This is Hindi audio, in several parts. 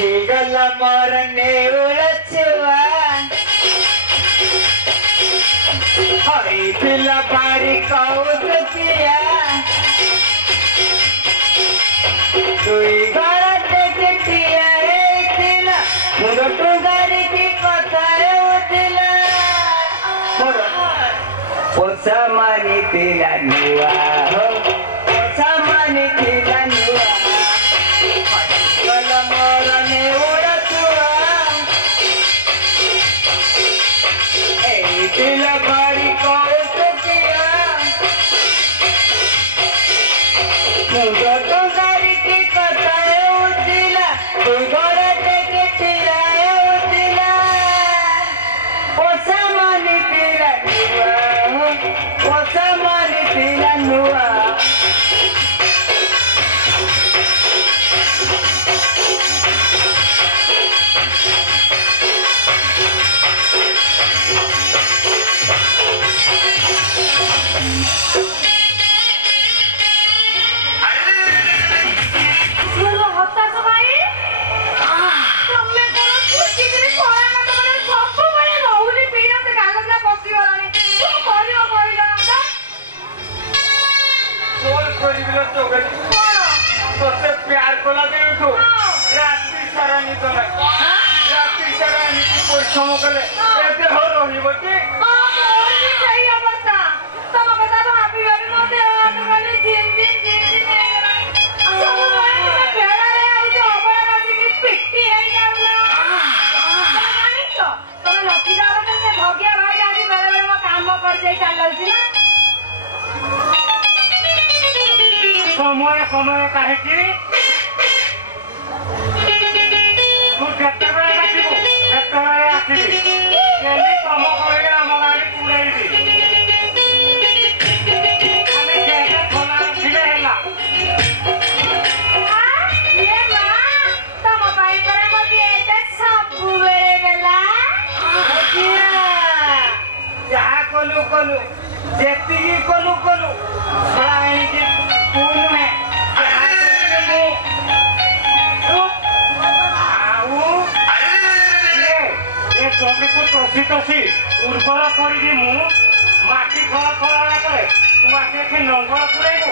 गल मरने उड़छुआ हई पिला बारी कौत किया तुई गड़ा देखिया दिला मुगटू गारी की कथा उठला पोसा मानी पिला नुआ हो पोसा मानी पिला नुआ गल मरने उड़छुआ पिला बारी कौत किया मुझे तो गाड़ी की कथा उठला तू गोरा देखे चिराए उठला पोसा मानी पिला नुआ पोसा मानी पिला नुआ प्यार कला देउ रात्रि सारा निद ना रात्रि सारा एमती परिश्रम कले एते हो रहिबो कि मोर भी सही अवस्था तम कथा भाभी भाभी मते हाथ खाली जिम हे सब बड़े बेड़ा रे आउ जो अबड़ा राजी की पिट्टी है जाउला जानी तो तमे लकी दावा के भगिया भाई आदि बेले बेले काम कर जाई चलल छी समय समय काहे की तू केतेबेले आसीबो केतेबेले आसीबी केली काम करे हम गाड़ी पुराइबी खाली केते खोला छिले हैला ये मां तम पाई करे मते एते सब बेले बेला किया जा कोलु कोलु जेती कोलु कोलु सराई की पून में जमीको तसी तसी उर्वर करी माटी खड़ा खड़ा करे तू आके नंगर पुराइबू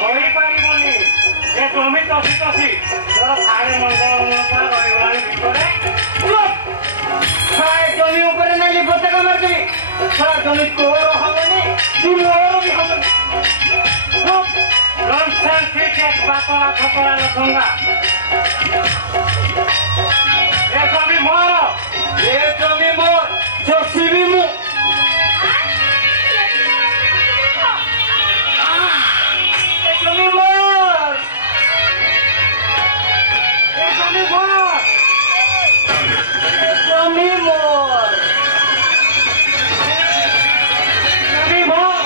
रही पारिबनी ए जमी तसी तसी मोर सारे मंगल रहीगलानी भितरे जमी ऊपर नाली पताका मारदेवी सारा जमी तोर हबनी तू मोर भी हबनी नॉनसेंस ठीक बातला खतरा लखंगा ए जमी मोर ये जमी मोर जसीबी मु ये जमी मोर ये जमी मोर जमी मोर जमी मोर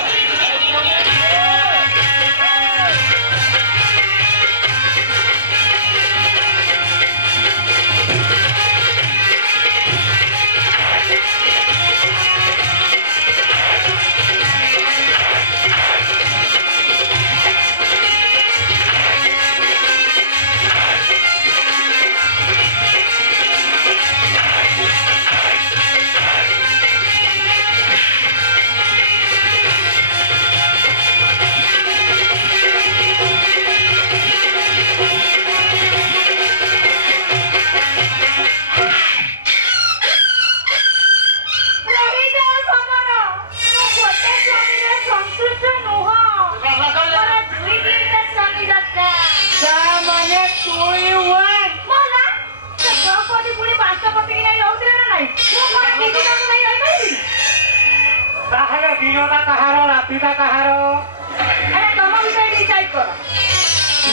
दिनटा कहार रातिटा कहार अरे तुम विषय डिसाइड कर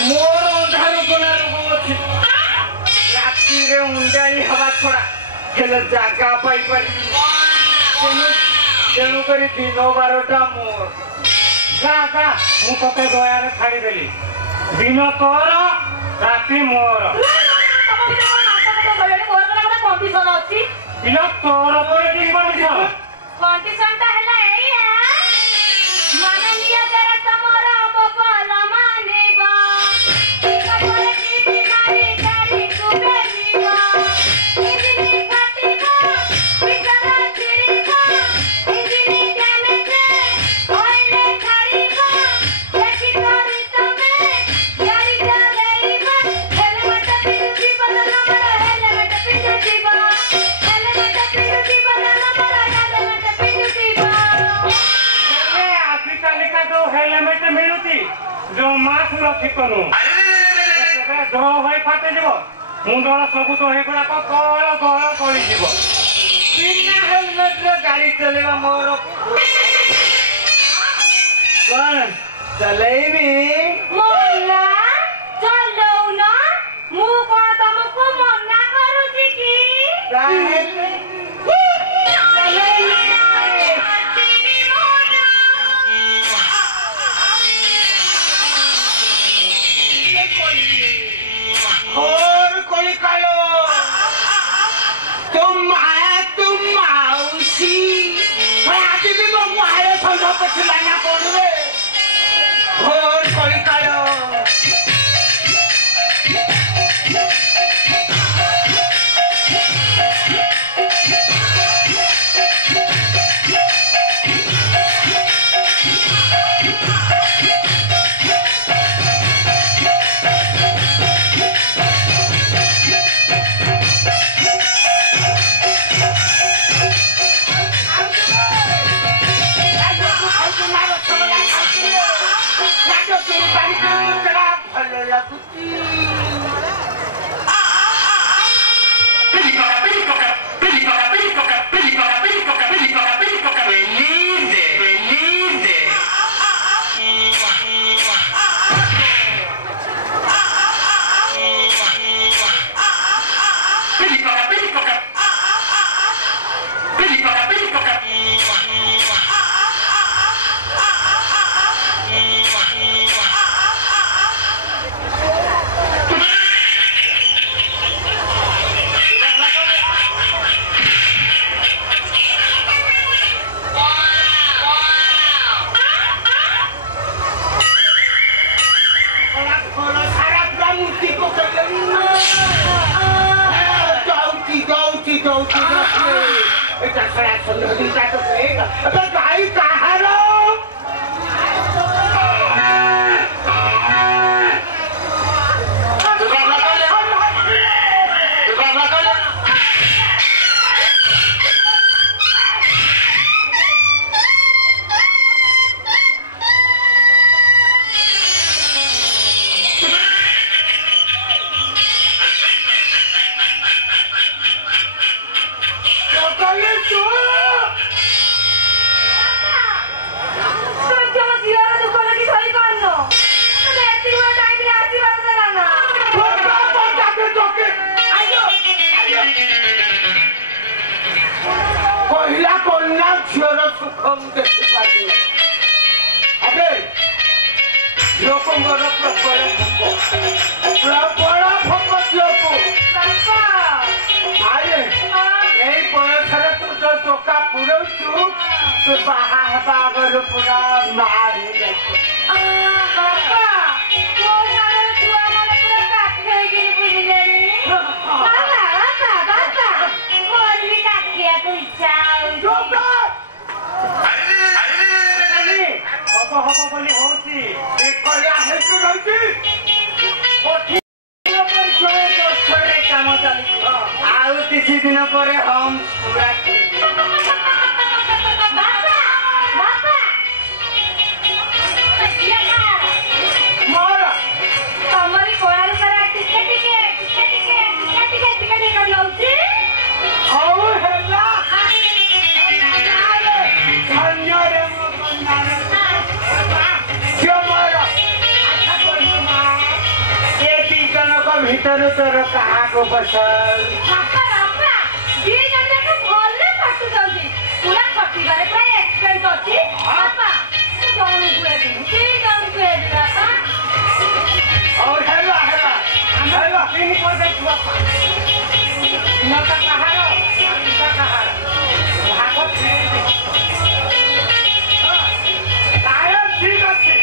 मोर अंधार कोना रोग अछि राति रे उंडाई हवा छोड़ा हेले जागा पाई परबी तेणु करी दिन 12टा मोर जा जा मु तते दया रे छाड़ी देली दिन तोर राति मोर तुम विषय नाटक तो गले मोर वाला कंडीशन अछि दिन तोर पर की कंडीशन कंडीशन ता हैला एई है माननीय जरा तमरा बबल मानेबा कपरे की बीमारी गाड़ी तू बेलीबा ଠିକନୁ ଝଳ ହୋଇ ଫାଟିଯିବ ମୁଣ୍ଡର ସବୁ ତ ଏଗୁଡ଼ାକ କଳ କଳ କରିଯିବ ବିନା ହେଲମେଟରେ ଗାଡି ଚଲେଇବା ମୋର କଣ ଚଲେଇବି मोला चलौन मु कौन तुमको मना करूची की ତାହେଲେ और कोई कालो तुम आया तुम मौसी मैं आगे भी मैं आया थोड़ा पछलाना पड़ रे और कोई कालो गाई कहाँ किसी दिन पर हम पूरा भीतर उतर कहाँ को बसल और हेला हेला हेला तीन को देखो न का कहाँ न कहाँ भागत ठीक अच्छे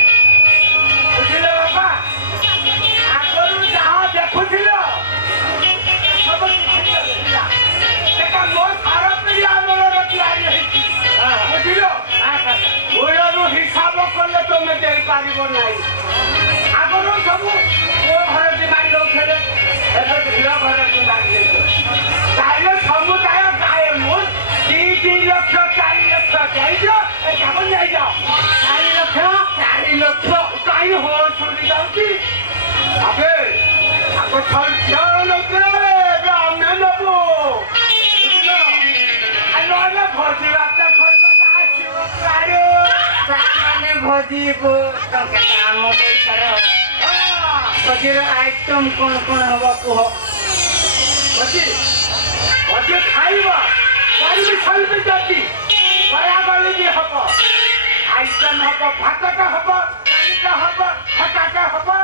बुझिले बापा आगरू जहाँ देखुथिल सब मो सारा पीढ़ी आंदोलन तैयारी बुझिल ओरु हिसाब कले तुम दे पार नहीं आगरू सब घर डिमांड लोग भिड़ घर डिमांड समुदाय गाय मुझ 3 लक्ष 4 लक्ष जाइज 4 लक्ष 4 लक्ष काई हो सुनी जाउची अबे आको छल छल नके आमे नबो आलोले भोजी रात खर्च आछियो कारो सामाने भोजीबो टंका काम पैसा भोजीर आइटम कोन कोन हबा कुह भोजी भोजी खाइबा काई छल पे जाती गया गली भी हबो आइटम हबो भातटा हबो काईटा हबो खटाटा हबो आ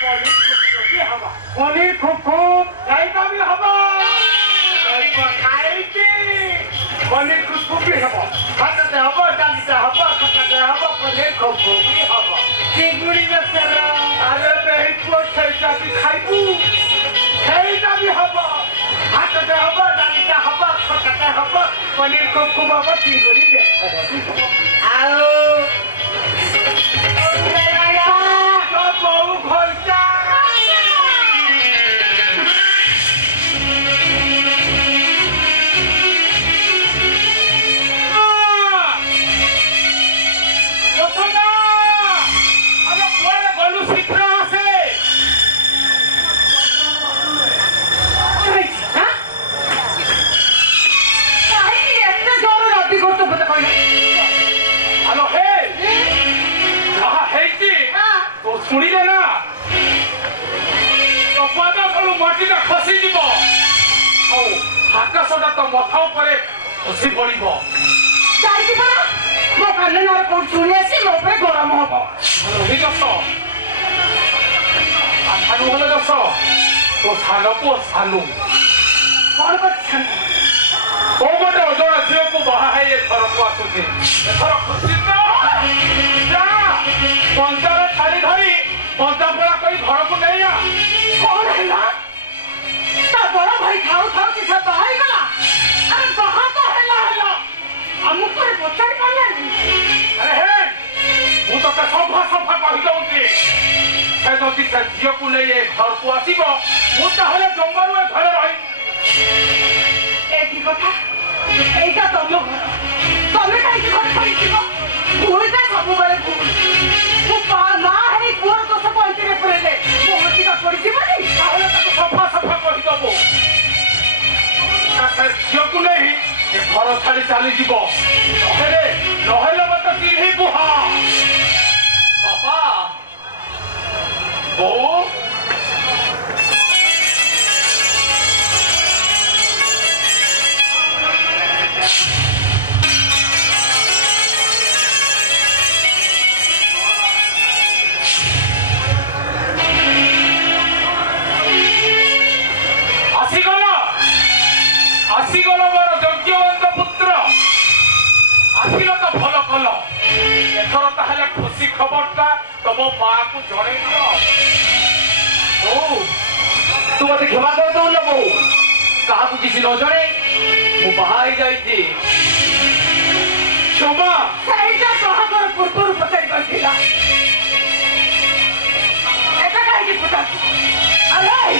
पनीर कुछ भी हबो पनीर खूब काईटा भी हबो खाइकी पनीर कुछ भी हबो भातटा हबो दालटा हबो खटाटा हबो पनीर खूब भी हबो चिंगुड़ी बेसर अरे बेही को छैटा भी खाइबू छैटा भी हबो भातटा हबो दालटा हबो खटाटा हबो पनीर खूब हबो चिंगुड़ी बेसर आओ तो बहु खोलता सुनिले ना कपादा कलु माटीटा खसी जीव औ आकाशटा तो मथा उपरे खसी पड़िबो जाई की बड़ा मो काने ना कोन सुनी आसी मो पे गरम हबो रही दस आठानु हले दस तो सानो को सानु कोन को छन ओ गोटे अजरा झियो को बाहा है ये घर को आसुची एथर खुशी तो जा पंचारे थाली धरी पंचापड़ा कई घर को नहीं आ कौन है ना ता बड़ा भाई खाओ खाओ कि सब बाहर गला अरे बाहर तो है हम पर बचाई करले अरे हे मु तो सफा सफा कहि दउती से जति से झियो को नहीं ए घर को आसीबो मु ताहले जम्बारु ए घरे रही एकी कथा एटा तम घर तमे काई की घर पड़िछिबो भूलटा सब बळे भूल मु पा ना है पुअर तो सब पहुंचे पड़ले मो हटी का पड़िछिबो नी ताहले ताको सफा सफा कहि दबो से झियो को नहीं ए घर छाड़ी चली जीवो नहेले मत चिन्ही बुहा बाबा ओ आसीगल मोर यज्ञवंत पुत्र आसिल तो भल कल एथर ताहले खुशी खबरटा तुम माँ को जड़े तू मत क्षमा कर दो लो क्या किसी न जड़े मु बाहर जाइए क्षमा ସେଇଟା ବାହାଘର ପୂର୍ବରୁ ପଚାରି କରିଥିଲା ଏଟା କାହିଁକି ପଚାରୁଛୁ ଆରେ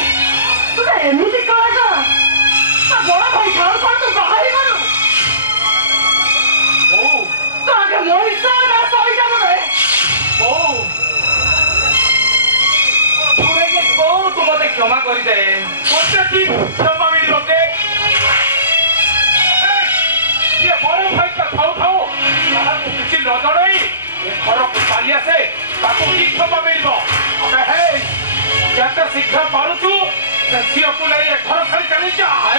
ତୁ ତ ଏମିତି କହ ତା ବଡ଼ ଭାଇ ଖାଉ କଣ ତୁ ବାହାରି ଗଲୁ ତୁ ଆଗେ ମଣିଷ ନା ସଇଟା ମତେ तू मत क्षमा कर दे क्षमा मिल लोके ये बड़े भाई का खाऊ खाऊ किसी न जड़े घर को चली आसे कि क्षमा मिल अबे शीघ्र पारुचु झील को ले घर खाली चली जा आ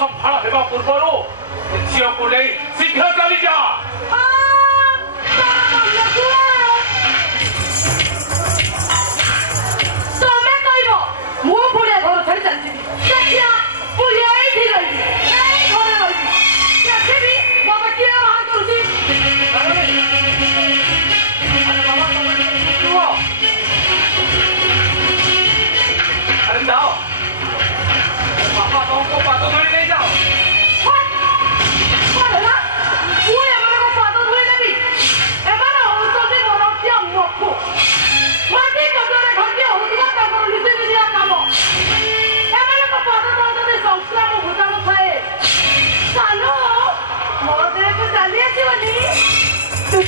ଅସଫଳ ହେବା ପୂର୍ବରୁ ଝିଅକୁ ନେଇ ଶୀଘ୍ର ଚାଲିଯା। ତମେ କହିବ ମୁଁ ପୁଣି ଘର ଛାଡି ଚାଲିଯିବି। ଦେଖିଆ ମୁଁ ଏଇଠି ରହିବି, ଏଇ ଘରେ ରହିବି। ଦେଖିବି ବାବା କିଏ ବାହାର କରୁଛି। अरे जाओ पापा तुमको पादो धोई नहीं जाओ।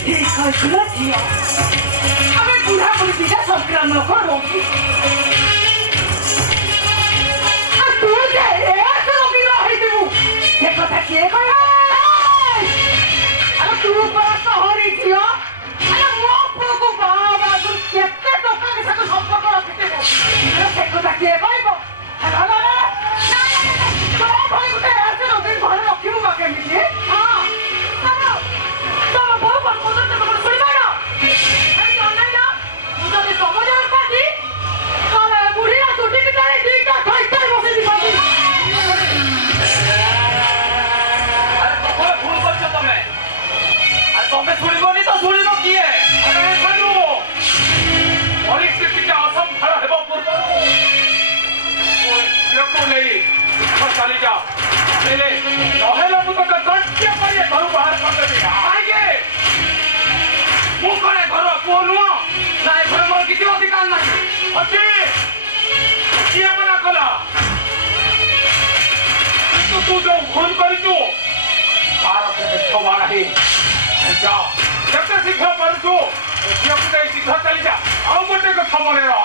ठीक है झिया आमे बुढ़ा बुढ़ी दिखा संक्रामक रोगी तू जे रोगी रही से कथा किए कह अरे तू बड़ा सहरी झिया अरे मो पुओ को बाबा तू केते टका के साथ संपर्क रखिते से कथा किए कहबो चली जा नहेला तो गट्टिया पर घर बाहर कर देबी आगे मु कणे घर पुओ नुह ना ए घर मोर किसी अधिकार नहीं अच्छी किए मना कला तू जो खून करी तू तार के छवा नहीं जा जब शीघ्र पर तू शीघ्र चली जा आउ गोटे कथा मने रह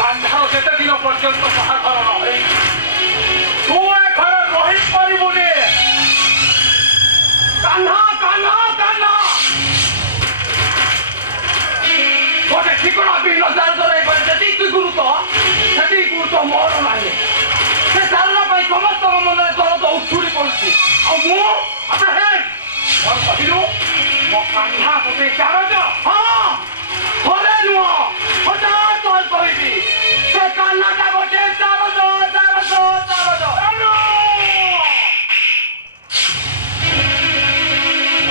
कान्हार जेते दिन पर्यंत बाहाघर नहे तू ए घर रही पारिबुनी कान्हा कान्हा कान्हा गोटे ठिकଣା बिल दार जति गुरुत्व मोर नाही से चालना पाई समस्त मन दर्द उछुड़ी पड़ुछि आ मु अपना हेड और कहिलु मो कान्हा गोटे चारज हां थोड़े नुह हजार तोल कहबी से कान्हाटा गोटे चारज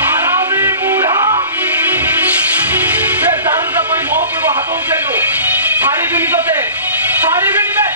आरामी बुढ़ा से चारजा पाई मो पूर्व हाथ उठेलु साड़ी बिनी तोते साड़ी बिनी दे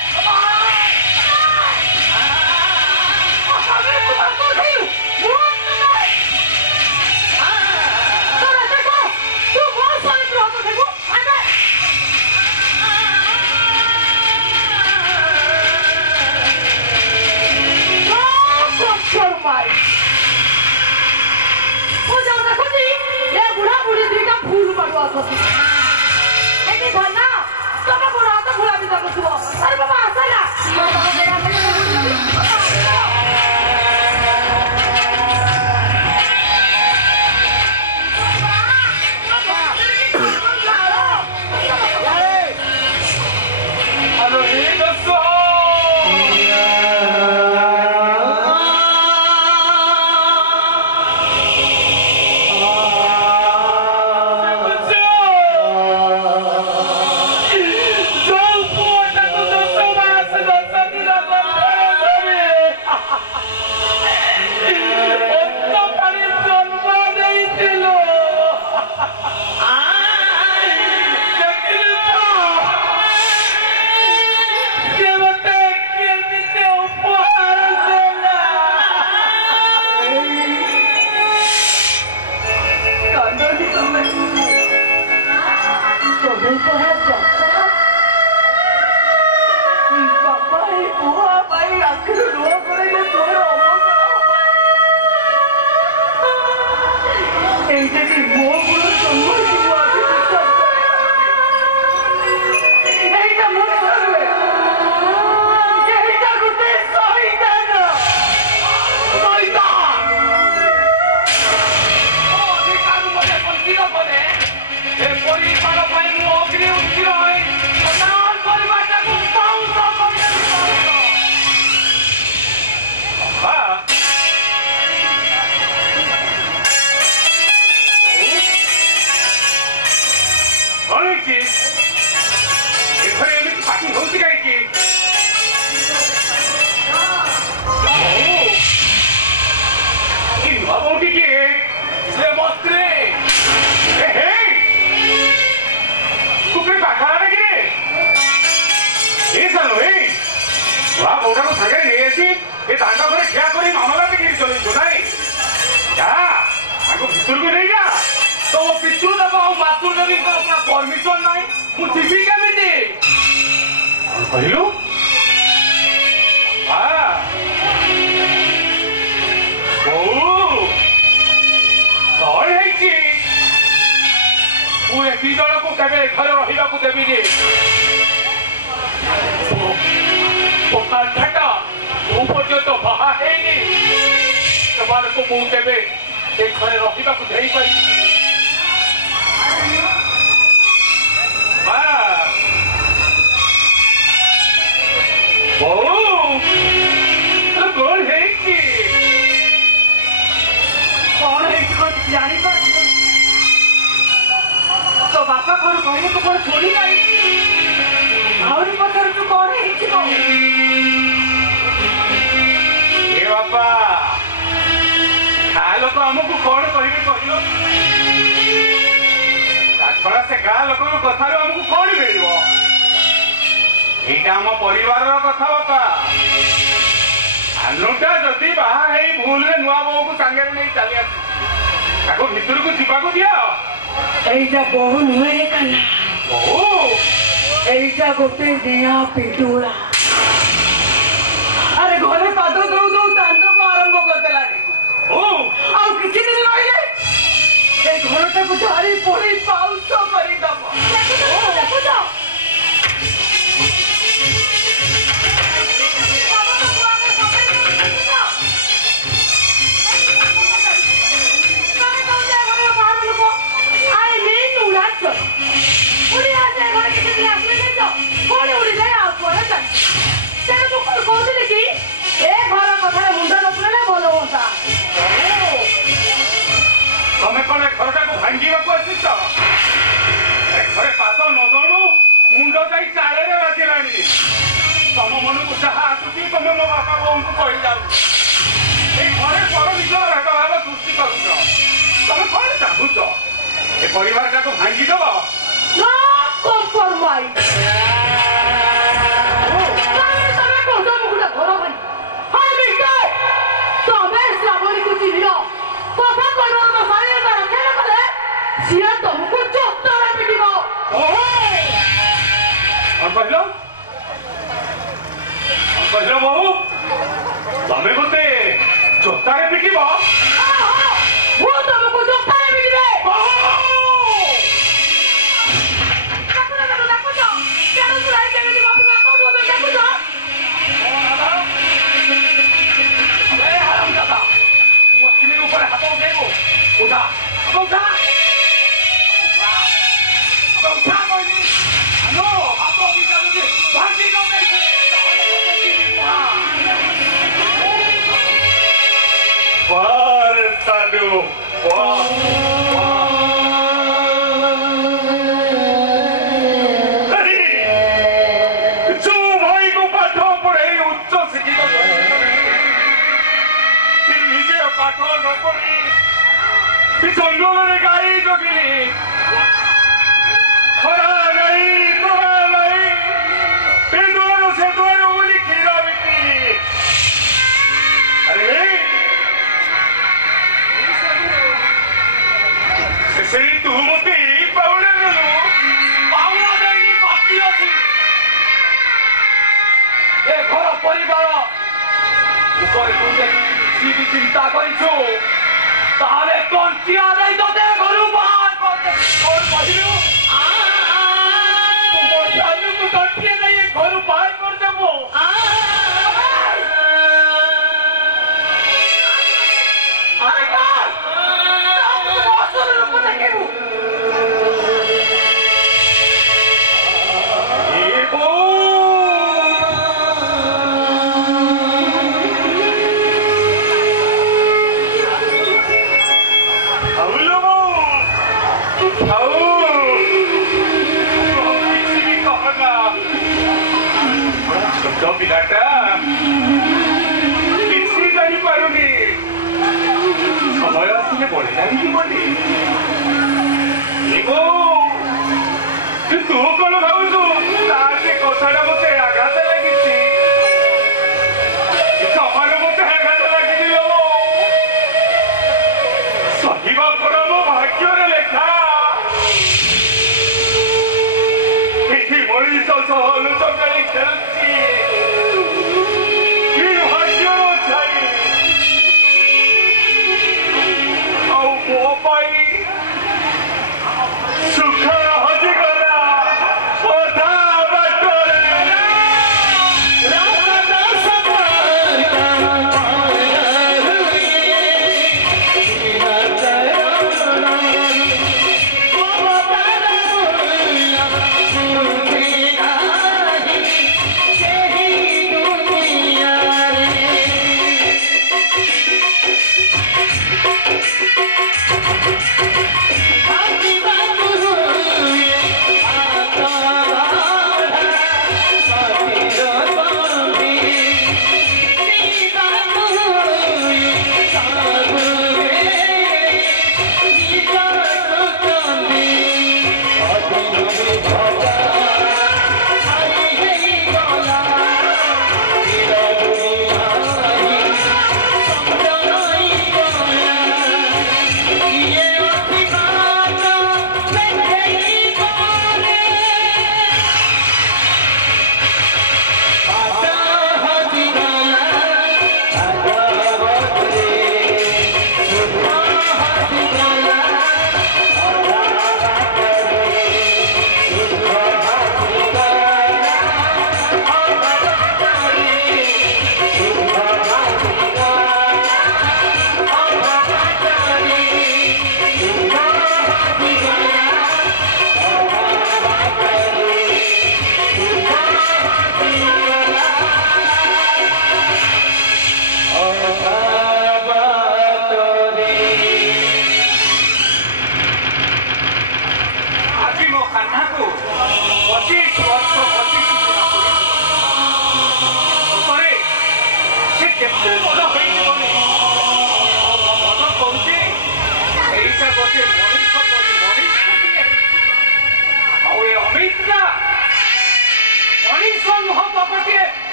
ଛୁଆ ବୋଉଟାକୁ ସାଙ୍ଗରେ ନେଇ ଆସି ଏ ଦାଣ୍ଡ ଘରେ ଠିଆ କରି ମାମଲା ଟିକେ ଚଲେଇଛୁ ନାଇଁ ଯା ତାଙ୍କୁ ଭିତରକୁ ନେଇଯା तो पितृ देव और मातृदेवी परमिशन नहीं मु जीवी केमिति कहलु जन को केवे घर रहा देवी पर्यंत बाहा को मुझे घर रहा दे पारी जापर तो बापा कौन कहे तो कौन छोड़ी जाए आहरी पचार तू कौन है बापा गाँ लोक आमको कौन कहे कहल छड़ा से गाँ लोक कथार आमको कौन मिल आम परिवार कथा बापा अनुटा जदि बाहा भूल नुआ बो को सांगे नहीं चली आस भीतर को जीवाक दिया एटा बहु नुहे बहु एटा गोटे दिया पिटुला अरे घरे पाद दौ दौ तांडव आरंभ करदेला आ किछि दिन रहिले ए घरटा को झाड़ी पोड़ी पाउस करी दब देखो तो तमें कौन घरटा को भांगा घरे पाद न दौड़ू मुंड जाई चाले बाजिला तम मन को जहाँ आसुची तुम मो बापा बोन को कही जाऊ घरे पर निजर भेदभाव सृष्टि करुच तमें कौन चाहूच ए परिवार को भांगीदेव तुमको चोत्तर पिटिबो कहल बहु तमें मते चोतारे पिटिब तुमको चोत्तर पिटिबे हाथ उठेबो उठा उठा जो भाई को पाठ पढ़े उच्च शिक्षित निजे पाठ न पढ़ी जंगल गाई जगिली खरा नहीं तोरा नहीं ए द्वार से द्वार बोली खीरा बिकली अरे से तू मते पाउला गलो पाउला नहीं बाकी अछि ए घर परिवार ऊपर तुझे सीधी चिंता करिछु ताले कोन किया नहीं तो दे घरु बाहर और पहिलु तू जानू को तटिए नहीं घरु बाहर कर देबो अरे का पिलाटा किसी जानी पारुनी समय आसिले बड़े जानी जीवनी एगो तू कौन भावुଛୁ तार से कथाटा मते आघात लागिछि ମଣିଷ ସହ ଲୁଚକାଳି ଖେଳୁଛି କି ଭାଗ୍ୟର ଛାଇ ଆଉ ମୋ ପାଇଁ ସୁଖ ହଜିଗଲା ଅଧା ବାଟରେ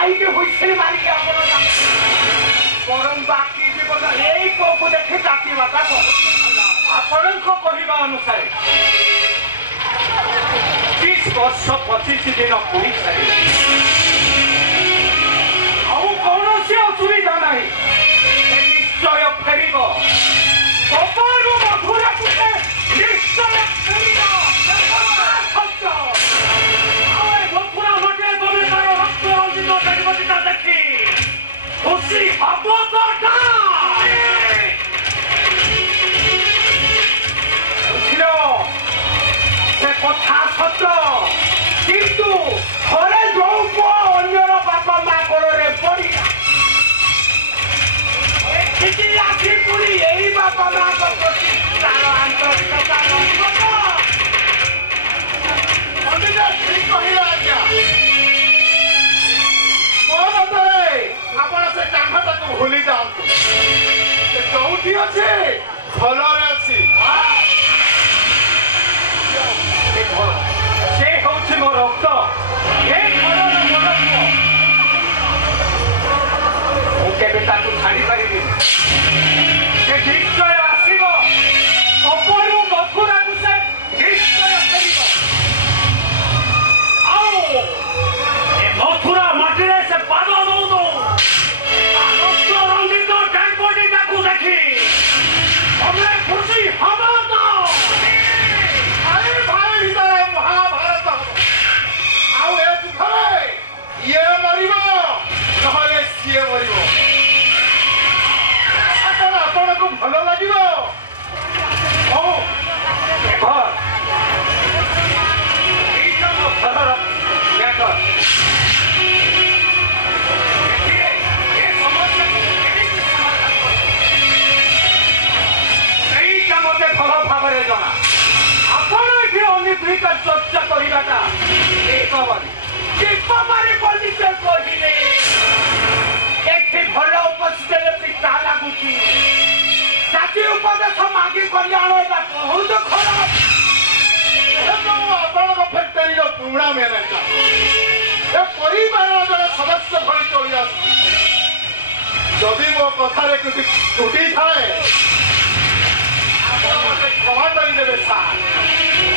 ଯାଇକି ହୁଇସିଲ ମାରିକି ଆପଣ ବରଂ ବାକି ଜୀବନ ଏଇ ପୁଅକୁ ଦେଖି କାଟିବାଟା ଆପଣଙ୍କ କହିବା ଅନୁସାରେ 30 ବର୍ଷ 25 ଦିନ ପୁରୀ ସାରିଲେ ଆଉ କୌଣସି ଅସୁବିଧା ନାହିଁ ସେ ନିଶ୍ଚୟ ଫେରିବ କପାରୁ ମଧୁରାକୁ ସେ ନିଶ୍ଚୟ ଫେରିବ ଆଉ ଏ ମଥୁରା ମାଟିରେ ତମେ ତାର ରକ୍ତ ରଞ୍ଜିତ ଜଡ଼ିବଟିଟା ଦେଖି ଖୁସି ହବ ତ ବୁଝିଲ ସେ କଥା ସତ କିନ୍ତୁ ଘରେ ଯୋଉ ପୁଅ ଅନ୍ୟର ବାପା ମା କୋଳରେ ପଡ଼ିଲା ଏଠିକି ଆଖି ପୁରି ଏଇ ବାପା ମାଙ୍କ ପ୍ରତି ତାର ଆନ୍ତରିକତା ରହିବ ତ ପଣ୍ଡିତ ଠିକ କହିଲେ ଆଜ୍ଞା ମୋ ମତରେ ଆପଣ ସେ କାନ୍ଥଟାକୁ ଭୁଲି ଯାଆନ୍ତୁ ସେ ଯୋଉଠି ଅଛି ଭଲରେ ଅଛି ସେ ହଉଛି ମୋ ରକ୍ତ ଏ ଘରର ବଡ଼ ପୁଅ ମୁଁ କେବେ ତାକୁ ଛାଡ଼ି ପାରିବିନି ସେ ନିଶ୍ଚୟ ଆସିବ କପରୁ ମଥୁରାକୁ ସେ ନିଶ୍ଚୟ ଫେରିବ ଆଉ ଏ ମଥୁରା ମାଟିରେ ସେ ପାଦ ଦଉ ଦଉ ରକ୍ତ ରଞ୍ଜିତ ଡାଙ୍କଟିଟାକୁ ଦେଖି ତମେ ଖୁସି ହବ ତ ଭାଇ ଭାଇ ଭିତରେ ମହାଭାରତ ହବ ଆଉ ଏ ଯୁଦ୍ଧରେ ଇଏ ମରିବ ନହେଲେ ସିଏ ମରିବ ଆପଣଙ୍କୁ ଭଲ ଲାଗିବ ହଉ ଏଇଟା ମୋ ଘରର ମ୍ୟାଟର এইটা মতে ভাল ভাবে জনা আপন এটি অনিবৃত চর্চা করিবাটা ঠিক হবনি কিপরি পণ্ডিত কহিলে এটি ভাল উপস্থিত পিতা লাগুছি জাতি উপদেশ মাগি কল্যাণ এটা বহুত খরাপ ଆପଣଙ୍କ ଫ୍ୟାକ୍ଟରୀର ପୁରୁଣା ମ୍ୟାନେଜର ଏ ପରିବାରର ଜଣେ ସଦସ୍ୟ ଭଳି ଚଳି ଆସୁଛି ଯଦି ମୋ କଥାରେ କିଛି ତ୍ରୁଟି ଥାଏ ଆପଣ ମୋତେ କ୍ଷମା କରିଦେବେ ସାର୍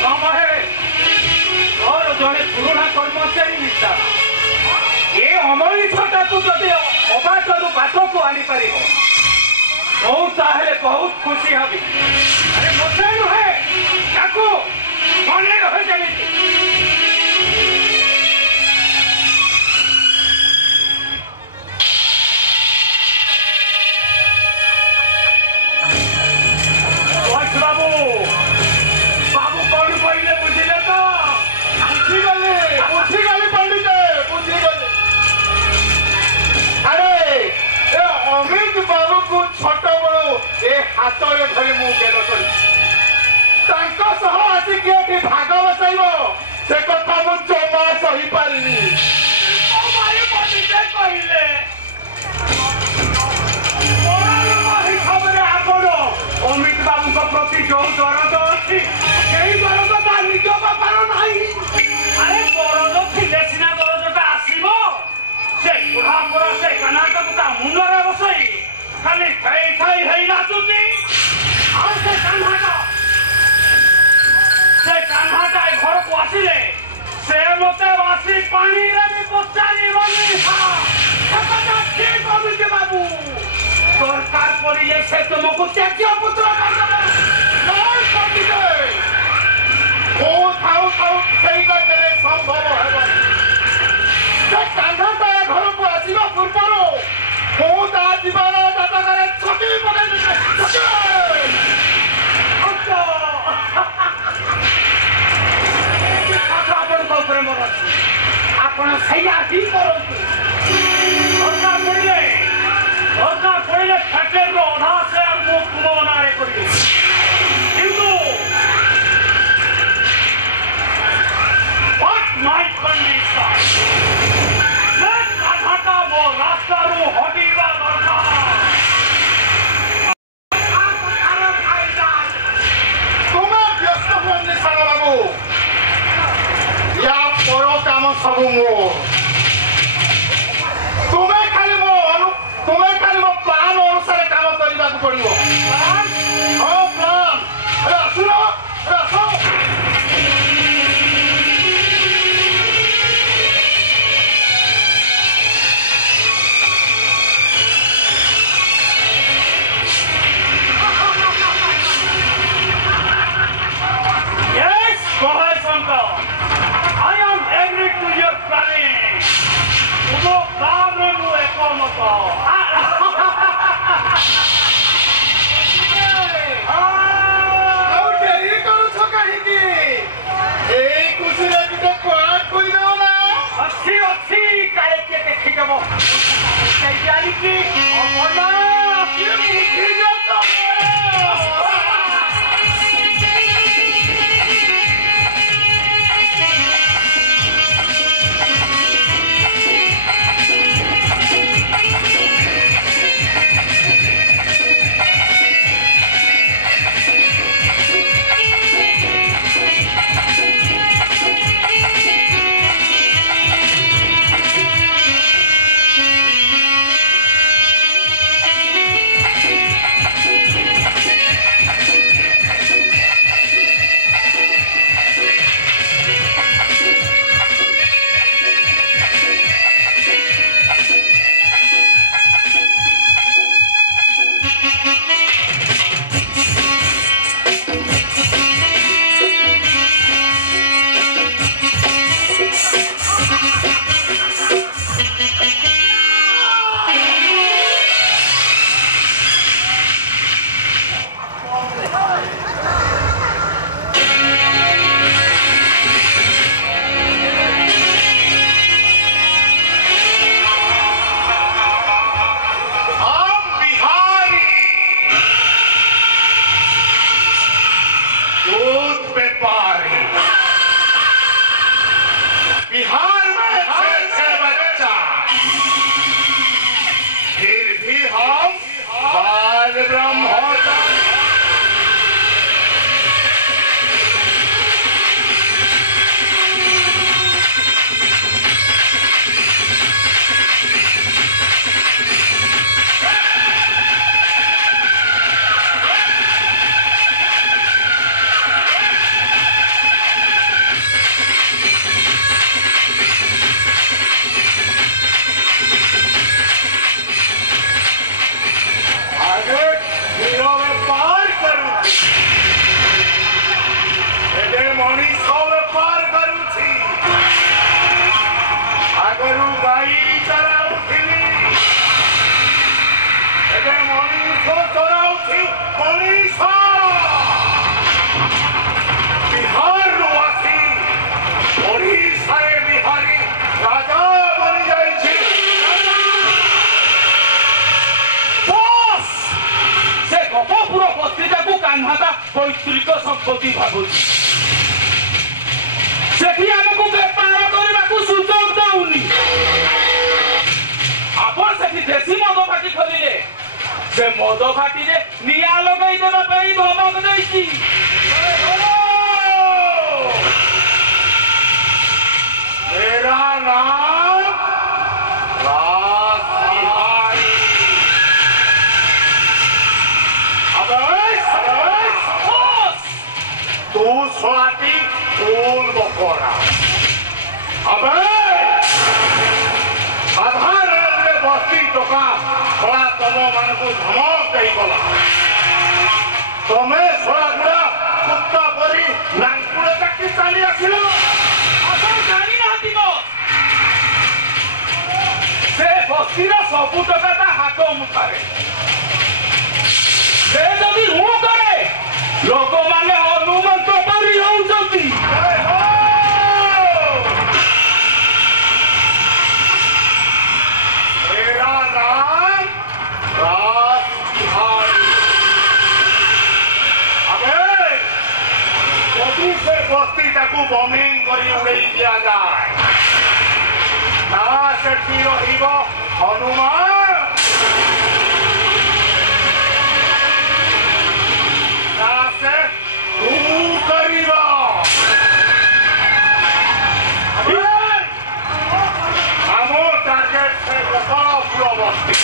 ସମୟରେ ମୋର ଜଣେ ପୁରୁଣା କର୍ମଚାରୀ ମିଶା ଏ ଅମଣିଷଟାକୁ ଯଦି ଅବାଟରୁ ବାଟକୁ ଆଣିପାରିବ ମୁଁ ତାହେଲେ ବହୁତ ଖୁସି ହେବି ଆରେ ମୋତେ ନୁହେଁ ତାକୁ ମନେ ରହେ ଯେମିତି ବାବୁ ବାବୁ କଣ କହିଲେ ବୁଝିଲେ ତ ବୁଝିଗଲି ପଣ୍ଡିତ ବୁଝିଗଲି ଆରେ ଏ ଅମିତ ବାବୁକୁ ଛୋଟ ବେଳୁ ଏ ହାତରେ ଧରି ମୁଁ ଗେଲ କରିଛି ତାଙ୍କ ସହ ଆସିକି ଏଠି ଭାଗ ବସାଇବ ସେ କଥା ମୁଁ ଜମା ସହିପାରିନି କହିଲେ ହିସାବରେ ଆପଣ ଅମିତ ବାବୁଙ୍କ ପ୍ରତି ଯୋଉ ଦରଦ ଅଛି ସେଇ ଦରଦ ତା ନିଜ ବାପାର ନାହିଁ ଆରେ ଦରଦ ଥିଲେ ସିନା ଦରଦଟା ଆସିବ ସେ ବୁଢା ପରା ସେ କାନାଟାକୁ ତା ମୁଣ୍ଡରେ ବସାଇ ଖାଲି ଖାଇ ଖାଇ ହେଇ ନାଚୁଛି ଆଉ ସେ କାହ୍ନାଟା ଏ ଘରକୁ ଆସିଲେ ସେ ମତେ ବାସି ପାଣିରେ ବି ପଚାରିବନି ଠିକ ଅମିତ ବାବୁ ଦରକାର ପଡ଼ିଲେ ସେ ତୁମକୁ ତ୍ୟାଜ୍ୟ ପୁତ୍ର ଥାଉ ଥାଉ ସେଇଟା କେବେ ସମ୍ଭବ ହେବ ସେ କାହ୍ନାଟା ଏ ଘରକୁ ଆସିବା ପୂର୍ବରୁ ମୁଁ ତା ଜୀବନ ଜାତକରେ ଛକି ପକେଇଦେବି ଆପଣଙ୍କ ଉପରେ ମୋର ଅଛି ଆପଣ ସେଇଆ ହିଁ କରନ୍ତୁ ଦରକାର ପଡ଼ିଲେ ଫ୍ୟାକ୍ଟରୀର ଅଧା ସେୟାର ମୁଁ ତୁମ ନାଁରେ କରିବି କିନ୍ତୁ my condition ସେ କାହ୍ନାଟା ମୋ ରାସ୍ତାରୁ ହଟିବା ଦରକାର ତୁମେ ବ୍ୟସ୍ତ ହୁଅନି ସାଙ୍ଗ ବାବୁ ୟା ପର କାମ ସବୁ ମୋର पैतृक संपत्ति भावुची सेठी हमको बेपार करने को सुजोग दौनी आपण सेठी देसी मद फाटी खोलिले से मद फाटी रे निया लगाई देबा पई धमक देइची मेरा नाम राजबिहारी तू स्वाति फूल बकोरा साधारण बस्ती टोका थोड़ा तम मान को धमक दे गला तमें थोड़ा गुड़ा कुत्ता परी नांकुड़ चाकी चली आसिल जानी ना से बस्तीर सबू टका हाथ मुठारे से जदि हूँ करे लोक मैंने हनुमंत परी होउछंती मेरा नाम राजबिहारी यदि से बस्ती टाकू बमिंग करी उड़े दिया जाए ना सेठी रहिब हनुमान ना से तू करिबा आमर टार्गेट से गोपालपुर बस्ती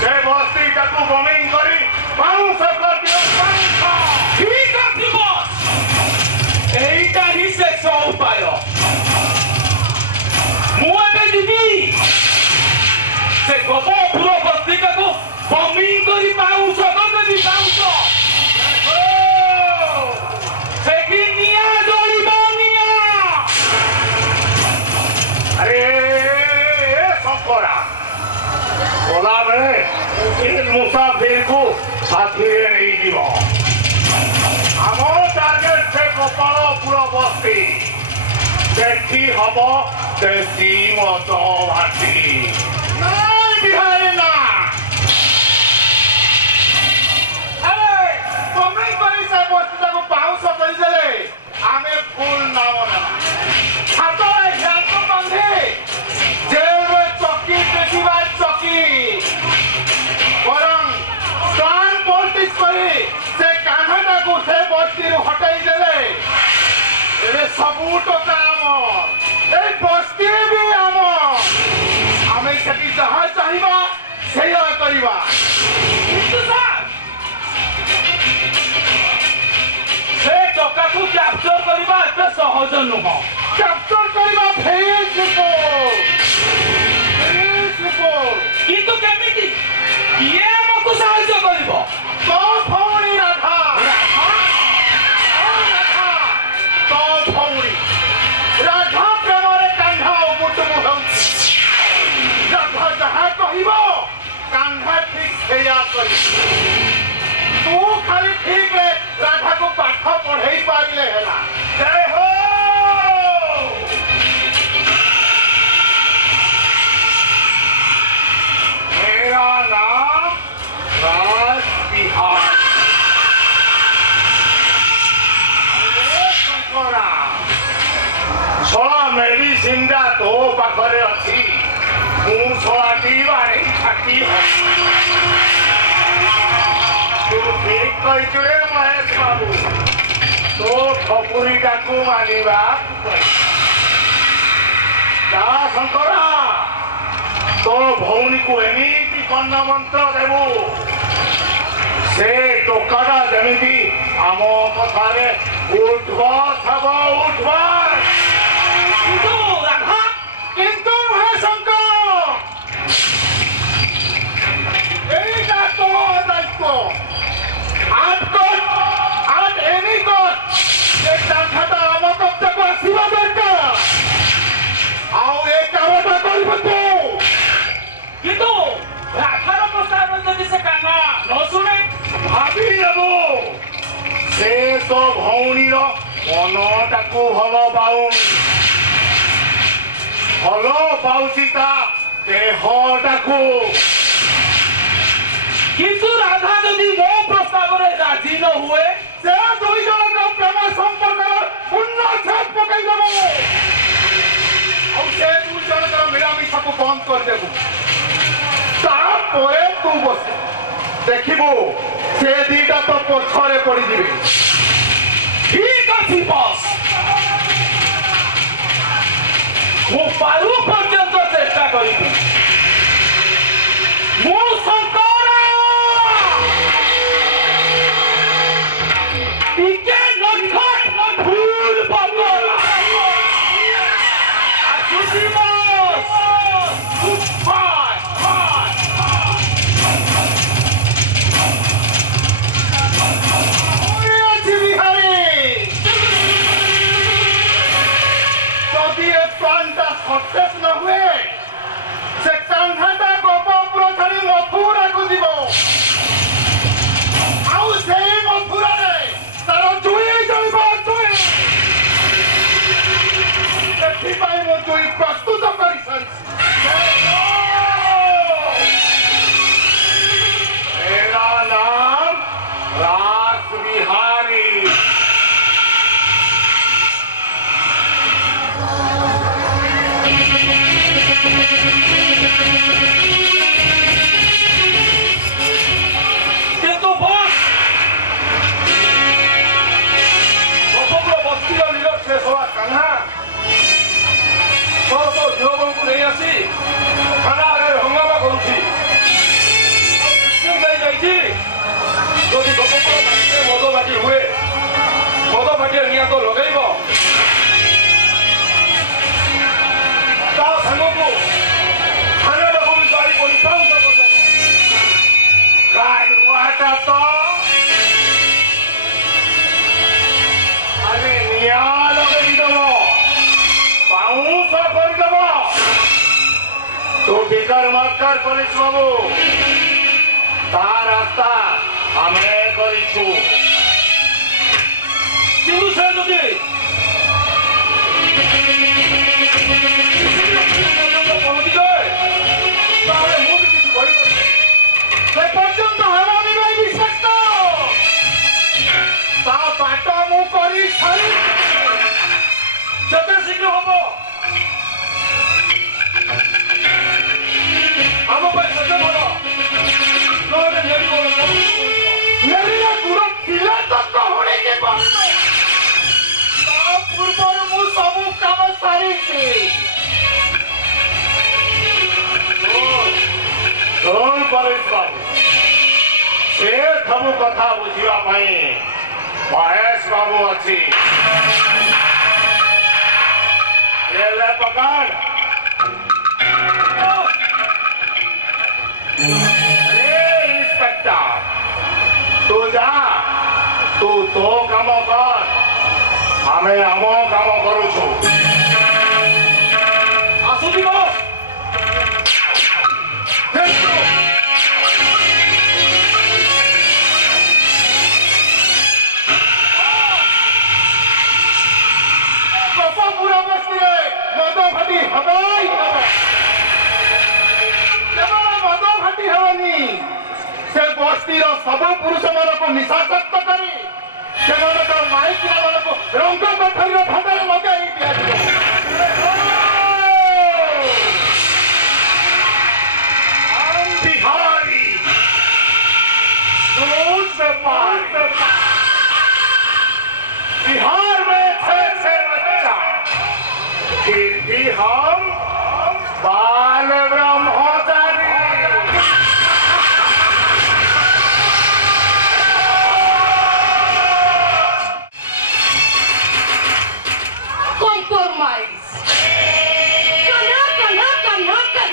से बस्ती टाकू बमिंग करी बाउंस कर दियो ठीक अछि बॉस एटा ही शेष उपाय मु एबे दिबी से गोपालपुर बस्ती को बमिंग करी पाउछ गगनी पाउछ सेठी निया जलिबा निया अरे शंकरा बोला बेले इन मुसाफिर को साथी नहीं जीव आम टार्गेट से गोपालपुर बस्ती सेठी हम देसी मद भाटी नहीं बिहारी ना अरे तुम्हें कोई से बस्ती को पाउस कर देले आमे फूल नाम ना हाथ को बंधे जेल में चौकी पेशीबाज चौकी बरं प्राण पॉलिटिक्स करी से कान्हाटा को से बस्ती हटाई देले एबे सबू टका आमर ए बस्ती भी आमर आमे सेठी जहाँ चाहिबा सेया करिबा কিন্তু স্যার से टका को कैप्चर करबा एते सहज नुह कैप्चर करिबा फेस को কিন্তু কেমিতি কিଏ ଆମକୁ ସାହାଯ୍ୟ କରିବ तो भौणी राधा तो भौणी राधा प्रेमरे कान्हा मुटुमु होउछि राधा जहाँ कहिबो कान्हा ठीक सेया करि तू खाली ठीक रे राधा को पाठ पढ़ाई पारिले हैला जय हो मेरा नाम राजबिहारी शंकरा छला मेडिसिन टा तो पाखरे अच्छी मु छला दीवारे खाती तू ठीक कहिଛୁ रे महेश बाबू तो ठपुरी टाकू मानिबा जा शंकरा तो भौणी को एमिति कन्न मंत्र देबू से टोकाटा जमिति आम कथारे उठवा सब उठवा কিন্তু রাধা किंतु हे शंकर एटा तो दायित्व आज एनी को एक संघटा आम कब्जा को आसीबा दरकार आउ ए कामटा करबो तू কিন্তু রাধার প্রস্তাব যদি সে কান্না ন শুনে ভাবি নেবো से तो भौणीर मनटा को भल पाउन भल पाउची ता देहटा को কিন্তু রাধা যদি মো প্রস্তাবরে রাজি न हुए से दुई जन का प्रेम संपर्क पुण्य छेद पकई देबो और से दुई जन का मिलामिशा को बंद कर देबो तापरे तू बस देखिबो से दीटा तो पछरे पड़ी दिबे ठीक अछि बस वो पालू पर्यंत चेष्टा करिबी मो शंकर टीके नखट फूल पकड़ आसुदी बस हाय हाय ओए अछि बिहारी যদি এ প্ল্যানটা सक्सेस न हुए से कान्हाटा गोपपुर छाड़ी मथुराକୁ ଯିବ ଆଉ ସେଇ ମଥୁରାରେ ତାର ଜୁଇ ଜଳିବ ଜୁଇ ସେଥିପାଇଁ ମୁଁ ଜୁଇ ପ୍ରସ୍ତୁତ କରିସାରିଛି मेरा नाम रास बिहारी কিন্তু বস গোপপুর বস্তির লীলা শেষ হওয়া কাহ্না তো ঝিওবଙ୍କୁ নেই আসি থানা আগে হঙ্গামা করুছি যাইছি যদি গোপপুর মদ বাটি হুয়ে মদ বাটির নিয়া তো লগাইব তা সাଙ୍ଗକୁ থানার ভূমি গাড়ি পরিচালন করব গাড়ুয়াটা তো আমি নিয়া লগাই দেব পাউঁশ করে দেব তো ফিকর মত কর পুলিশ বাবু তা রাস্তা আমি করিছু কিন্তু সে যদি পৌঁছি যায় তাহলে ମୁଁ ବି କିଛି କରିପାରିବି ସେ ପର୍ଯ୍ୟନ୍ତ ହେବା ବିବାହ ବିଷାକ୍ତ ତା ବାଟ ମୁଁ କରି ଛାଡ଼ି ଯେତେ ଶୀଘ୍ର ହବ ଆମ ପାଇଁ ସେତେ ଭଲ ନହେଲେ ନେରିର ଗୁଡ଼ ଥିଲେ ତ କହୁଣିକି ବନ୍ଦ ତା ପୂର୍ବରୁ ମୁଁ ସବୁ କାମ ସାରିଛି ଶୁଣ ପରେଶ ବାବୁ ସେ ସବୁ କଥା ବୁଝିବା ପାଇଁ ମହେଶ ବାବୁ ଅଛି ହେଲେ ପକାଡ଼ ଇନ୍ସପେକ୍ଟର ତୁ ଯା ତୁ ତୋ କାମ କର ଆମେ ଆମ କାମ କରୁଛୁ ଆସୁଥିବ ପୁରା ବସ୍ତିରେ ମଦ ଭାଟି ହବାଇ ହବ କେବଳ ମଦ ଭାଟି ହେବନି ସେ ବସ୍ତିର ସବୁ ପୁରୁଷମାନଙ୍କୁ ନିଶାସକ୍ତ କରି ସେମାନଙ୍କର ମାଇକିମାନଙ୍କୁ ରଙ୍ଗ କୋଠରୀର ଭାଣ୍ଡାରେ ଲଗାଇ ଦିଆଯିବ बिहारी दूध व्यापार बिहार में से बच्चा फिर भी हम बाल ब्रह्मचारी Compromise. Kana.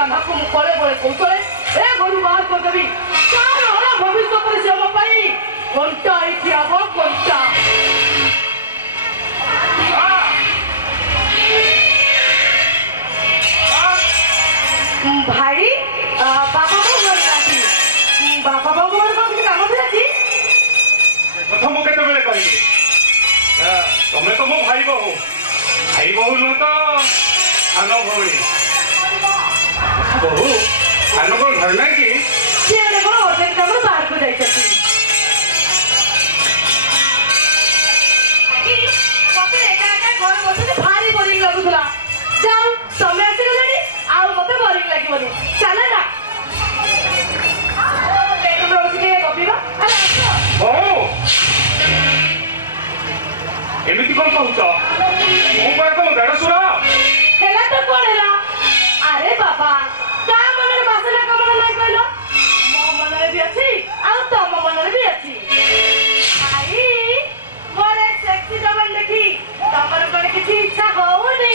କାହ୍ନାକୁ ମୁଁ କଳେ ବଳେ କୌଶଳେ ଏ ଘରୁ ବାହାର କରିଦେବି ତାର ଭବିଷ୍ୟତରେ ସେ ଆମ ପାଇଁ ଘଣ୍ଟା ଏଇଠି ଆଗ ଘଣ୍ଟା भाई କଥା ମୁଁ କେତେବେଳେ କହିବି ତମେ ତ ମୋ ଭାଇ ବୋହୁ ନୁହେଁ ତ ସାନ ଭଉଣୀ ବୋହୁ ସାନ କଣ ଘରେ ନାହିଁ କି ସିଏ କଣ ଅର୍ଜେଣ୍ଟ କାମରେ ବାହାରକୁ ଯାଇଛନ୍ତି ମତେ ଏକା ଏକା ଘରେ ବସିକି ଭାରି ବୋରିଂ ଲାଗୁଥିଲା ଯାଉ ତମେ ଆସିଗଲେଣି ଆଉ ମତେ ବୋରିଂ ଲାଗିବନି ଚାଲ ନା ଗପିବା ଏମିତି କଣ କହୁଛ ମୁଁ କଣ ତମ ଦେଢଶୁର ହେଲା ତ କଣ ହେଲା ଆରେ ବାବା କାହା ମନରେ ବାସନା କାମନା ନାହିଁ କହିଲ ମୋ ମନରେ ବି ଅଛି ଆଉ ତମ ମନରେ ବି ଅଛି ଭାଇ ମୋର ସେକ୍ସି ଜବାନ ଦେଖି ତମର କଣ କିଛି ଇଚ୍ଛା ହଉନି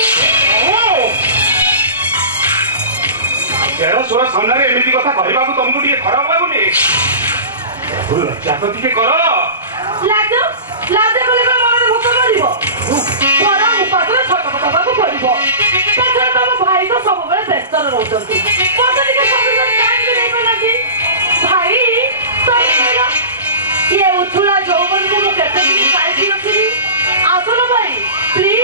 ଦେଢଶୁର ସାମ୍ନାରେ ଏମିତି କଥା କହିବାକୁ ତମକୁ ଟିକେ ଖରାପ ଲାଗୁନି ଲଜ୍ଜା ତ ଟିକେ କର ଲାଜ କଲେ କଣ ମନରେ ଭୋକ ମରିବ ଘର ଉପାସରେ ଛଟ ପଟବାକୁ ପଡିବ ତାଛଡ଼ା ତମ ଭାଇ ତ ସବୁବେଳେ ବ୍ୟସ୍ତରେ ରହୁଛନ୍ତି ମତେ ଟିକେ ସବୁବେଳେ ଟାଇମ୍ ବି ଦେଇପାରୁନାହାନ୍ତି ଭାଇ ତମେ କହିଲ ଇଏ ଉଠୁଳା ଯୌବନକୁ ମୁଁ କେତେ ଦିନ ସାଇତି ରଖିବି ଆସୁନ ଭାଇ ପ୍ଲିଜ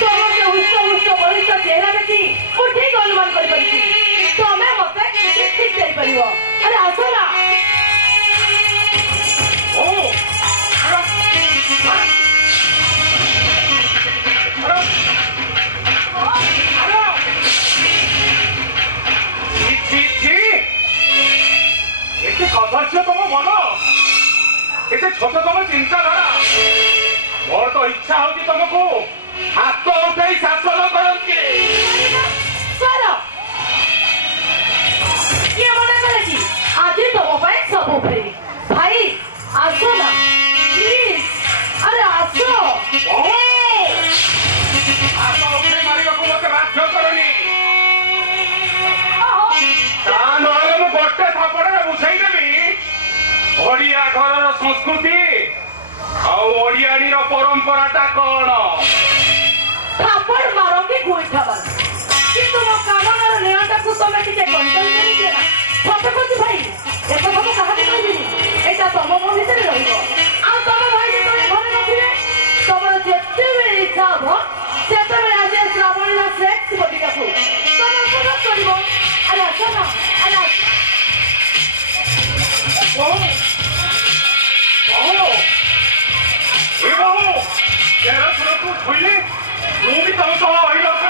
ତମ ସେ ହୁଷ୍ଟ ବଳିଷ୍ଠ ଚେହେରା ଦେଖି ମୁଁ ଠିକ ଅନୁମାନ କରିପାରିଛି ତମେ ମତେ ଠିକ ଦେଇପାରିବ ଆରେ ଆସ ନା ତମ ମନ ଏତେ ଛୋଟ ତମ ଚିନ୍ତାଧାରା ମୋର ତ ଇଚ୍ଛା ହଉଛି ତମକୁ ହାତ ଉଠେଇ ଶାସନ କରନ୍ତି କିଏ ମନେ କରେ କି ଆଜି ତମ ପାଇଁ ସବୁ ଫ୍ରି ଭାଇ ଆସ ନା ପ୍ଲିଜ ଆରେ ଆସ ହାତ ଉଠେଇ ମାରିବାକୁ ମତେ ବାଧ୍ୟ କରନି ତା ନହେଲେ ମୁଁ ଗୋଟେ ଥାପଡ଼ରେ ବୁଝେଇଦେବି ଓଡ଼ିଆ ଘରର ସଂସ୍କୃତି ଆଉ ଓଡ଼ିଆଣୀର ପରମ୍ପରାଟା କଣ ଥାପଡ଼ ମାର କି ଗୋଇଠା ମାର କିନ୍ତୁ ମୋ କାମନାର ନିୟମଟାକୁ ତମେ ଟିକେ କଣ୍ଟ୍ରୋଲ କରିଦିଅ ନା ସତ କହୁଛି ଭାଇ ଏକଥା ମୁଁ କାହାକୁ କହିବିନି ଏଇଟା ତମ ମୋ ଭିତରେ ରହିବ ଆଉ ତମ ଭାଇ ଯେତେବେଳେ ଘରେ ନଥିବେ ତମର ଯେତେବେଳେ ଇଚ୍ଛା ହବ ସେତେବେଳେ ଆଜି ଶ୍ରାବଣୀର ସେକ୍ସ ବଡିଟାକୁ ତମେ ଉପଭୋଗ କରିବ ଆରେ ଆସ ନା ଆରେ ଦେଢଶୁରକୁ ଛୁଇଁଲେ ମୁଁ ବି ତମ ସହ ରହିବାକୁ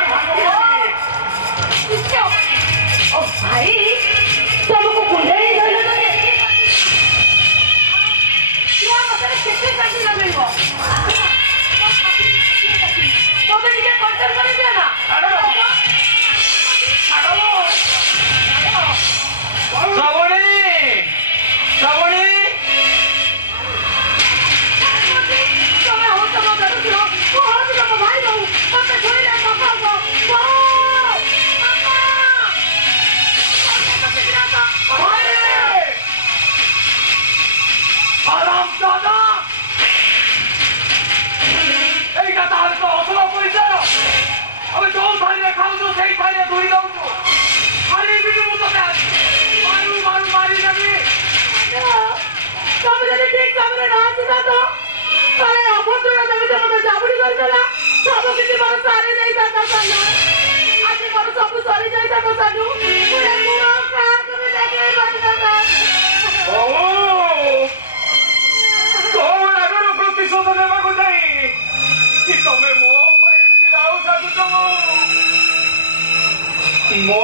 ଭାଇ ତମକୁ କୁଣ୍ଡେଇ ଧରିଲେ କେତେ କାଟି ଲଗେଇବ ତମେ ଟିକେ କଣ୍ଟ୍ରୋଲ କରିଦିଅ ନା ତମେ ହଉ ତମ ଦେଢଶୁର ମୁଁ ହଉଛି ତମ ଭାଇ ବୋହୁ ମତେ ଛୁଇଁଲେ এইটা তাহলে তো অসল পরিচয় আমি ଯୋଉ ଥାଳିରେ ଖାଉଛୁ ସେଇ ଥାଳିରେ ଧୋଇ ଦଉଛୁ ମାରିବିନି ମୁଁ ତତେ ମାରିଦେବି ତମେ ଯଦି ଠିକ ସମୟରେ ନ ଆସିଥାନ୍ତ ତାହେଲେ ଅଭଦ୍ର ଦେବତା ମତେ ଜାବୁଡି କରିଦେଲା ସବୁ କିଛି ମୋର ସାରି ଦେଇଥାନ୍ତା ସାନୁ ଆଜି ମୋର ସବୁ ସରି ଯାଇଥାନ୍ତା ସାନୁ କାହାକୁ ବି ଦେଖେଇ ପାରିଥାନ୍ତା ତୋ ରାଗର ପ୍ରତିଶୋଧ ନେବାକୁ ଯାଇ କି ତମେ ମୋ ଉପରେ ଏମିତି ଦାଉ ସାଜୁଛ ମୋ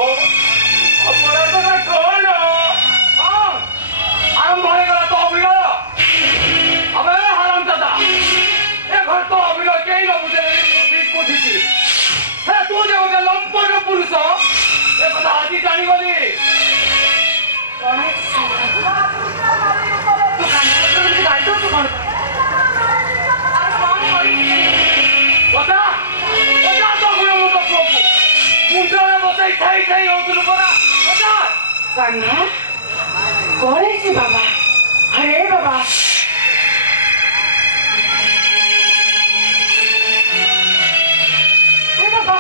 ଅପରାଧଟା କଣ ଆରମ୍ଭ ହେଇଗଲା ତ ଅଭିନୟ ଆବେ ହାରାମ ଦାଦା ଏ ଘରେ ତ ଅଭିନୟ କେହି ନ ବୁଝେଇଲେ ମୁଁ ଠିକ ବୁଝିଛି ହେ ତୁ ଯେ ଗୋଟେ ଲମ୍ପଟ ପୁରୁଷ ଏ କଥା ଆଜି ଜାଣିଗଲି ମୁଣ୍ଡରେ ବସେଇ ଖାଇ ଖାଇ ହଉଥିଲୁ ପରା कान्हा कौन है जी बाबा? अरे बाबा बाबा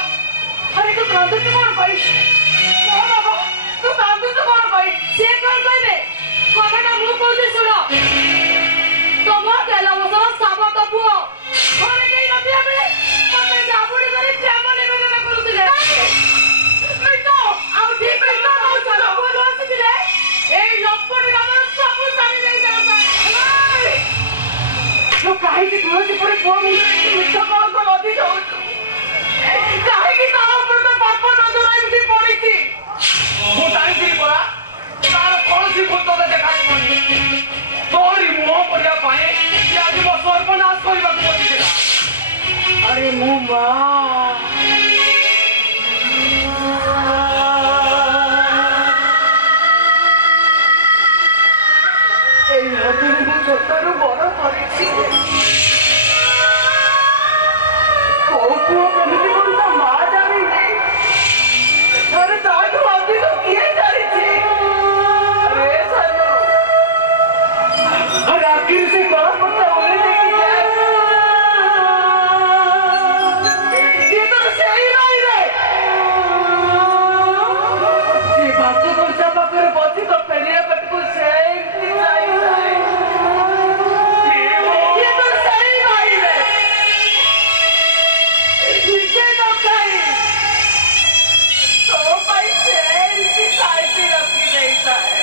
अरे तू कांदू से कौन पाई? बाबा तू कांदू से कौन पाई? से कौन कहबे? कथा का मुंह कोजे सुनो ପୁଅ ଘରେ କେହି ନଥିଲା ବେଳେ ମତେ ଜାବୁଡି ଧରି ପ୍ରେମ ନିବେଦନ କରୁଥିଲେ। ଆଉ ଠିକ ପୁଅ ଆସିଥିଲେ ଏଇ ଲପଟି ନାମର ସବୁ ସାରି ଦେଇଥାନ୍ତା। କାହିଁକି ତୁଳସୀ ପରି ପୁଅ ମିଛ କଳଙ୍କ ନଦୀ ଦଉଛୁ? କାହିଁକି ତା ଉପରେ ତ ପାପ ନଜର ଏମିତି ପଡିଛି? ମୁଁ ଜାଣିଥିଲି ପରା ତାର କୌଣସି ଭୂତ ଦେଖାଯିବନି। ତୋରି ମୁହଁ କରିବା ପାଇଁ ସେ ଆଜି ମୋ ସର୍ବନାଶ କରିବାକୁ ବସିଥିଲା। ଆରେ ମୁଁ ମା ଏଇ ନଦୀକୁ ମୁଁ ଛୋଟରୁ ବଡ କରିଛି। କୋଉ ପୁଅ କେମିତି କଣ ତା ମା ଜାଣିନି, ଥରେ ତାଠୁ ଅଧିକ କିଏ ଜାଣିଛି? ଆରେ ସାନୁ ରାତିରେ ସେ ଗଳା ପଟା ଓହ୍ଲେଇ ଦେଇକି ଯାଏ। ସିଏ ତ ସେଇ ରହିବେ। ସେ ଭାତ କଂସା ପାଖରେ ବସି ତ ପେରିଆ ପାଟିକୁ ସେମିତି ଯାଇଥାଏ। ସିଏ ତ ସେଇ ରହିବେ। ନିଜେ ନ ଖାଇ ତୋ ପାଇଁ ସେମିତି ସାଇତି ରଖି ଦେଇଥାଏ।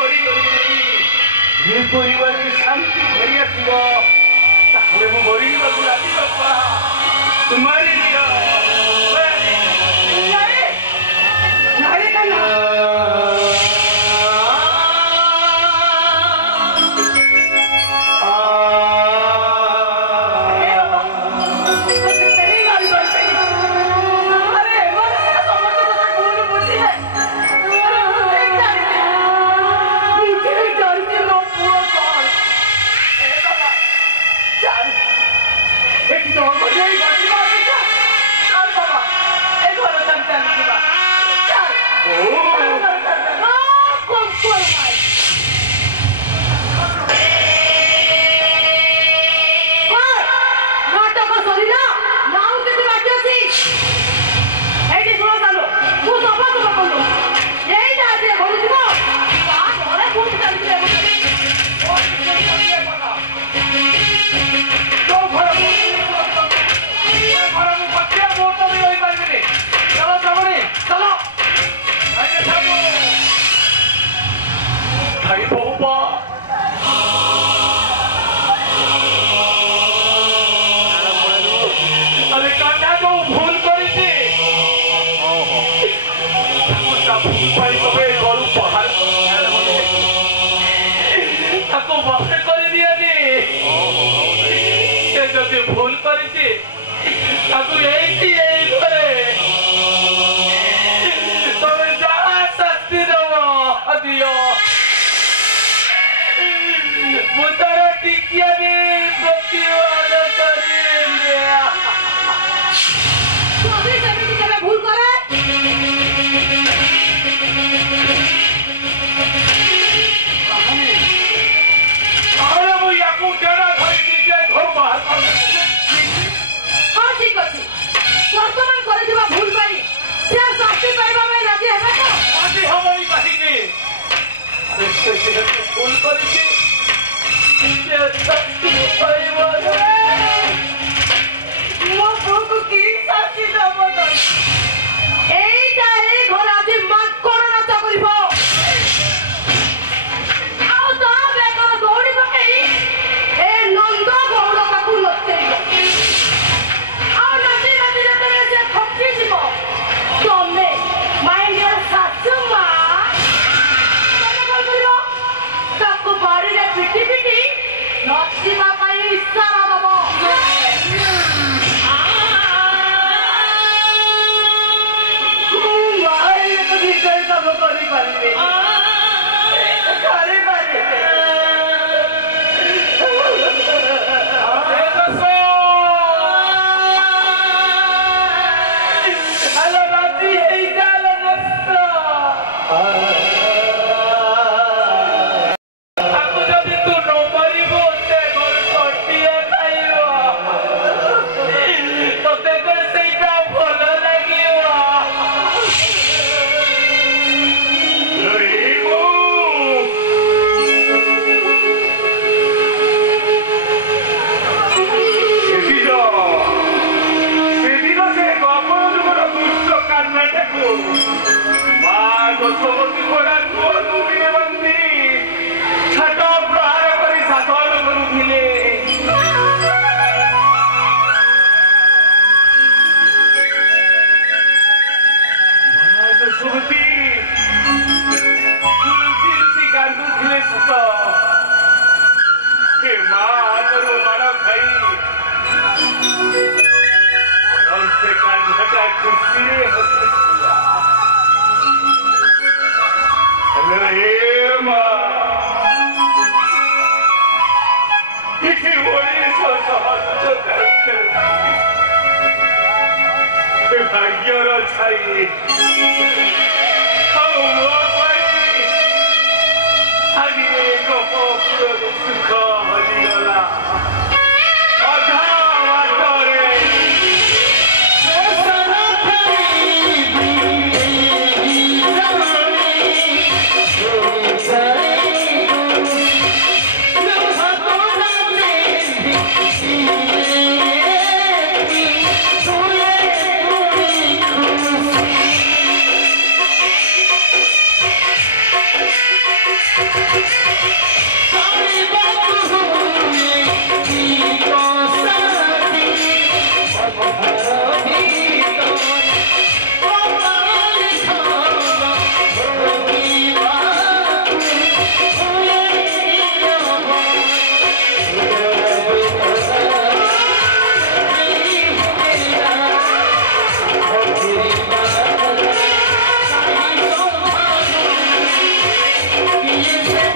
ପରିବାରରେ ଶାନ୍ତି ଫେରି ଆସିବ ତାହେଲେ ମୁଁ ମରିଯିବାକୁ ରାଜି ବାପା ମାରିଦିଅ ভুল করেছি তাকে এইটি এই করে তবে যা শাস্তি দেব দিও ମୁଁ ତାର ଟିକିଆରେ ପ୍ରତିବାଦ କରିବି ଯଦି ସେମିତି କେବେ ଭୁଲ କରେ ତାହେଲେ ମୁଁ ୟାକୁ ଡେରା ଧରିକି ଯେ ଘରୁ ବାହାର କରିଦେବି ହଁ ଠିକ ଅଛି ବର୍ତ୍ତମାନ କରିଥିବା ଭୁଲ ପାଇଁ ସେ ଶାସ୍ତି ପାଇବା ପାଇଁ ରାଜି ହେବେ ତ ଆଜି ହବନି କାହିଁକି ଭୁଲ କରିଛି ସେ ଶାସ୍ତି ପାଇବ ମୋ ପୁଅକୁ କି ଶାସ୍ତି ଦେବ ଏଇଟା ଏଇ ଘର ଆଜି ମାଙ୍କଡ ନାଚ କରିବ ଆଉ ତା ବେକର ଦୌଡ଼ି ପକେଇ ଏ ନନ୍ଦ ଗୌଡ଼ ତାକୁ ନଚେଇବ ଆଉ ନାଚି ନାଚି ଯେତେବେଳେ ସେ ଥକିଯିବ ତମେ ମାଇଣ୍ଡିର ଶାଶୁ ମା ତମେ କଣ କରିବ ତାକୁ ବାଡ଼ିରେ ପିଟି ପିଟି ନଚିବା ପାଇଁ ଇସାରା ଦବ କରିପାରିବେ ଭାଗ୍ୟର ଛାଇ ଆଉ ମୋ ପାଇଁ ଆଜି ଏକ ପୁରର ସୁଖ ହଜିଗଲା ଅଧା ବାଟରେ You